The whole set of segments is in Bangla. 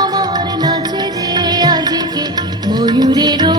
আমার নাচে রে আজকে ময়ূরের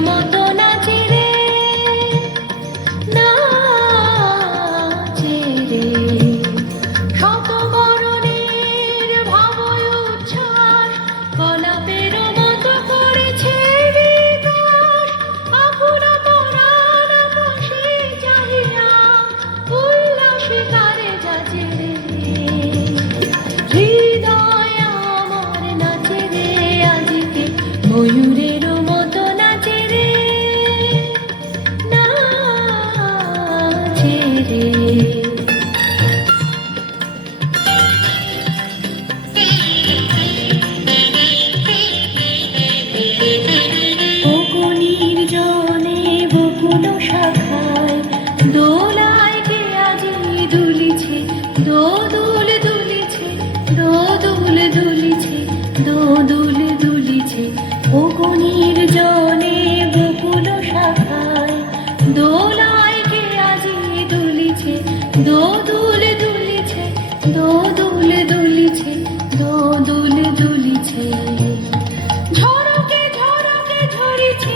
শাখায়। দোলায় কে আজি দুলিছে? দোদুল দুলিছে দোদুল দুলিছে দোদুল দুলিছে। অগণির জনে বকুল শাখায়। দোলায় কে আজি দুলিছে? দোদুল দুলিছে দোদুল দুলিছে দোদুল দুলিছে। ঝড়কে ঝড়কে ঝরিছে